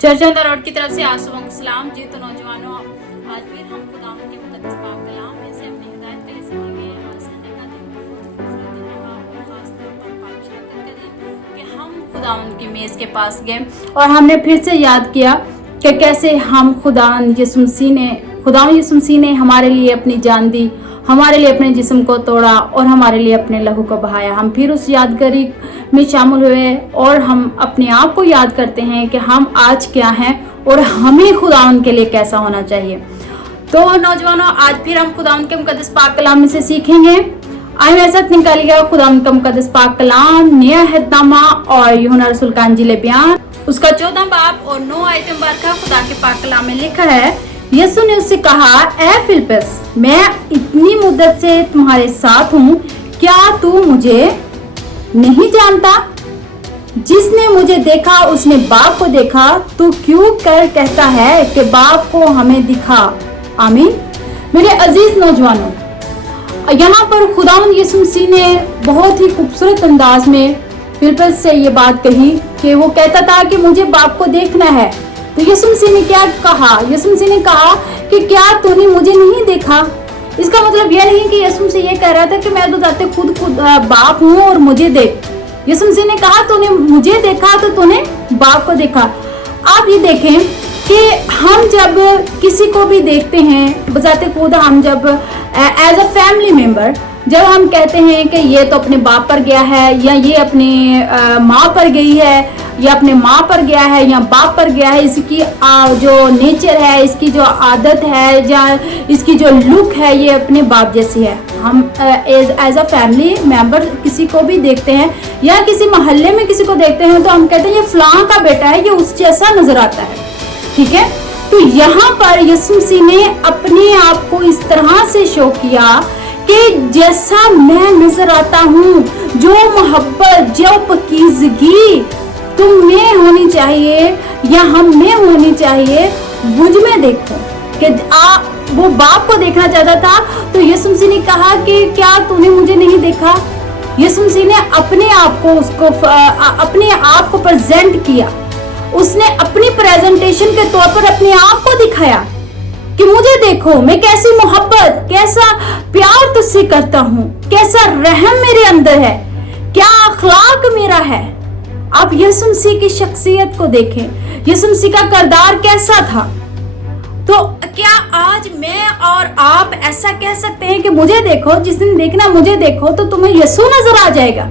चर्चा रोड की तरफ से आप सबको सलाम जी। तो नौजवानों, आज फिर हम खुदावंद के मुकद्दस पाक कलाम में से अपनी हिदायत के लिए सीखेंगे। आज संडे का दिन बहुत खूबसूरत दिन रहा और खास तौर पर पाक शरकत का दिन कि हम खुदावंद की मेज़ के पास गए और हमने फिर से याद किया कि कैसे हम खुदावंद यीशु मसीह ने हमारे लिए अपनी जान दी, हमारे लिए अपने जिस्म को तोड़ा और हमारे लिए अपने लहू को बहाया। हम फिर उस यादगारी में शामिल हुए और हम अपने आप को याद करते हैं कि हम आज क्या हैं और हमें खुदावंद के लिए कैसा होना चाहिए। तो नौजवानों, आज फिर हम खुदावंद के मुकद्दस पाक कलाम में से सीखेंगे। आइए मेरे साथ निकालिएगा खुदावंद का मुकद्दस पाक कलाम, नया अहदनामा और यूहन्ना रसूल का इंजील बयान, उसका 14 बाब और 9 आयत मुबारका। खुदा के पाक कलाम में लिखा है, यीशु ने उससे कहा, ए फिलिप्पस, मैं इतनी मुद्दत से तुम्हारे साथ हूँ, क्या तू मुझे नहीं जानता? जिसने मुझे देखा उसने बाप को देखा। तू क्यों कर कहता है कि बाप को हमें दिखा? आमीन। मेरे अजीज नौजवानों, यहाँ पर खुदावंद यीशु मसीह ने बहुत ही खूबसूरत अंदाज में फिलिप्पस से ये बात कही कि वो कहता था कि मुझे बाप को देखना है। तो यीशु मसीह ने क्या कहा? यीशु मसीह ने कहा कि क्या तूने मुझे नहीं देखा? इसका मतलब यह नहीं कि यीशु मसीह ये कह रहा था कि मैं तो जाते खुद बाप हूँ और मुझे देख। यीशु मसीह ने कहा तूने मुझे देखा तो तूने बाप को देखा। आप ये देखें कि हम जब किसी को भी देखते हैं बजाते खुद, हम जब एज अ फैमिली मेंबर जब हम कहते हैं कि ये तो अपने बाप पर गया है, या ये अपनी माँ पर गई है, या अपने माँ पर गया है, या बाप पर गया है, इसकी जो नेचर है, इसकी जो आदत है, या इसकी जो लुक है, ये अपने बाप जैसी है। हम एज अ फैमिली मेंबर किसी को भी देखते हैं या किसी मोहल्ले में किसी को देखते हैं तो हम कहते हैं ये फलां का बेटा है, ये उस जैसा नजर आता है। ठीक है, तो यहाँ पर यीशु मसीह ने अपने आप को इस तरह से शो किया कि जैसा मैं नजर आता हूँ, जो मोहब्बत, जो पकीज़गी तुम में होनी चाहिए या हम में होनी चाहिए, मुझ में देखो। कि वो बाप को देखना चाहता था, तो यीशु मसीह ने कहा कि क्या तूने मुझे नहीं देखा? यीशु मसीह ने अपने आप को अपने आप को प्रेजेंट किया। उसने अपनी प्रेजेंटेशन के तौर पर अपने आप को दिखाया कि मुझे देखो, मैं कैसी मोहब्बत, कैसा प्यार तुझसे करता हूँ, कैसा रहम मेरे अंदर है, क्या अखलाक मेरा है। आप यीशु मसीह की शख्सियत को देखें, यीशु मसीह का किरदार कैसा था। तो क्या आज मैं और आप ऐसा कह सकते हैं कि मुझे देखो, जिस दिन देखना मुझे देखो तो तुम्हें यीशु नजर आ जाएगा?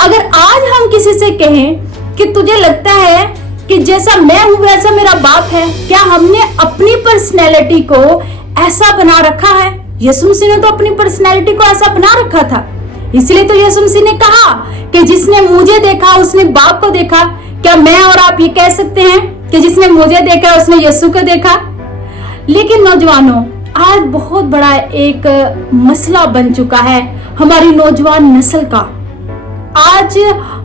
अगर आज हम किसी से कहें कि तुझे लगता है कि जैसा मैं हूं वैसा मेरा बाप है, क्या हमने अपनी पर्सनैलिटी को ऐसा बना रखा है? यीशु मसीह ने तो अपनी पर्सनैलिटी को ऐसा बना रखा था। इसलिए तो यीशु मसीह ने कहा कि जिसने मुझे देखा उसने बाप को देखा। क्या मैं और आप ये कह सकते हैं कि जिसने मुझे देखा उसने यीशु को देखा? लेकिन नौजवानों, आज बहुत बड़ा एक मसला बन चुका है हमारी नौजवान नस्ल का। आज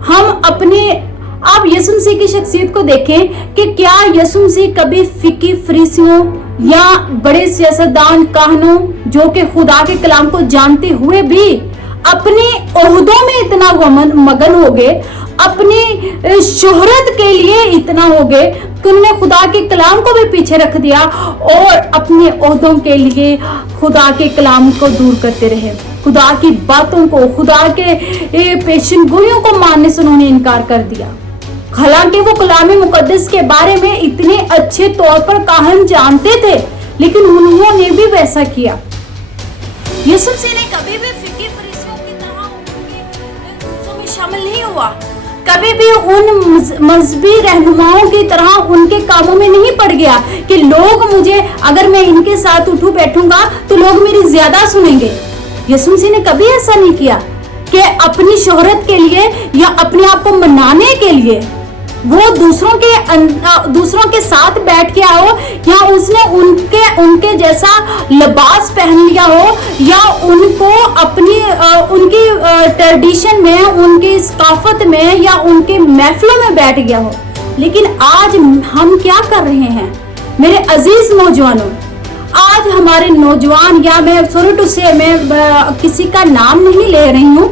हम आप यीशु मसीह की शख्सियत को देखें कि क्या यीशु मसीह कभी फिकी फरीसियों या बड़े सियासतदान काहनों जो कि खुदा के कलाम को जानते हुए भी अपने ओहदों में इतना मगन हो गए, अपनी शोहरत के लिए इतना हो गए कि उन्होंने खुदा के कलाम को भी पीछे रख दिया और अपने ओहदों के लिए खुदा के कलाम को दूर करते रहे। खुदा की बातों को, खुदा के पेशन गोइयों को मानने से उन्होंने इनकार कर दिया। हालांकि वो कलाम मुकद्दस के बारे में इतने अच्छे तौर पर काहन जानते थे, लेकिन उन्होंने भी वैसा किया। यीशु मसीह ने कभी भी फिकी फरीसियों की तरह उनकी चीजों में शामिल नहीं हुआ, कभी भी उन मजहबी रहनुमाओं की तरह उनके कामों में नहीं पड़ गया कि लोग मुझे, अगर मैं इनके साथ उठूं बैठूंगा तो लोग मेरी ज्यादा सुनेंगे। यीशु मसीह ने कभी ऐसा नहीं किया कि अपनी शोहरत के लिए या अपने आप को मनाने के लिए वो दूसरों के साथ बैठ के आओ, या उसने उनके जैसा लिबास पहन लिया हो, या उनको उनकी ट्रेडिशन में, उनकी सकाफत में या उनके महफिलों में बैठ गया हो। लेकिन आज हम क्या कर रहे हैं मेरे अजीज नौजवानों? आज हमारे नौजवान, या मैं सॉरी टू से मैं किसी का नाम नहीं ले रही हूँ,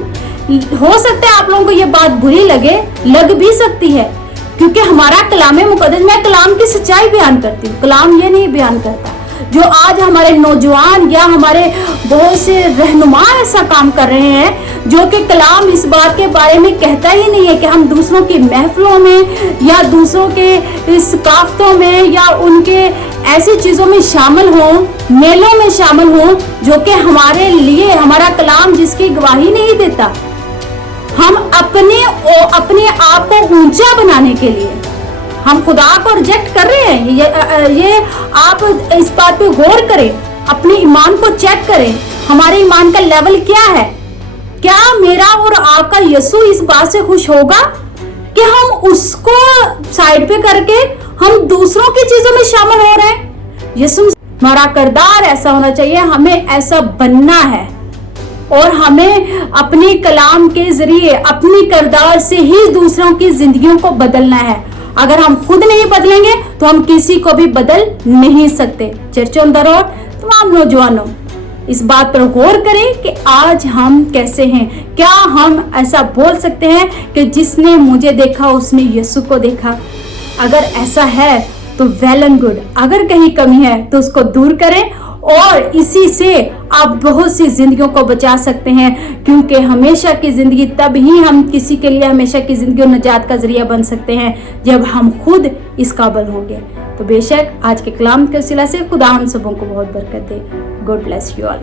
हो सकता है आप लोगों को ये बात बुरी लग भी सकती है, क्योंकि हमारा कलाम मुकद्दस, मैं कलाम की सच्चाई बयान करती हूँ, कलाम ये नहीं बयान करता। जो आज हमारे नौजवान या हमारे बहुत से रहनुमा ऐसा काम कर रहे हैं, जो कि कलाम इस बात के बारे में कहता ही नहीं है कि हम दूसरों की महफिलों में या दूसरों के इस काफ्तों में या उनके ऐसी चीजों में शामिल हों, मेलों में शामिल हों, जो कि हमारे लिए हमारा कलाम जिसकी गवाही नहीं देता। हम अपने आप को ऊंचा बनाने के लिए हम खुदा को रिजेक्ट कर रहे हैं। ये आप इस बात पे गौर करें, अपने ईमान को चेक करें, हमारे ईमान का लेवल क्या है। क्या मेरा और आपका यीशु इस बात से खुश होगा कि हम उसको साइड पे करके हम दूसरों की चीजों में शामिल हो रहे हैं? यीशु हमारा किरदार ऐसा होना चाहिए, हमें ऐसा बनना है और हमें अपने कलाम के जरिए अपनी किरदार से ही दूसरों की जिंदगियों को बदलना है। अगर हम खुद नहीं बदलेंगे तो हम किसी को भी बदल नहीं सकते। चर्चों दरों तमाम नौजवानों, इस बात पर गौर करें कि आज हम कैसे हैं। क्या हम ऐसा बोल सकते हैं कि जिसने मुझे देखा उसने यीशु को देखा? अगर ऐसा है तो वेल एंड गुड। अगर कहीं कमी है तो उसको दूर करें और इसी से आप बहुत सी जिंदगियों को बचा सकते हैं, क्योंकि हमेशा की जिंदगी तब ही हम किसी के लिए हमेशा की जिंदगी और निजात का जरिया बन सकते हैं जब हम खुद इस काबिल होंगे। तो बेशक आज के कलाम के सिलसिले से खुदा हम सबों को बहुत बरकत दे। God bless you all.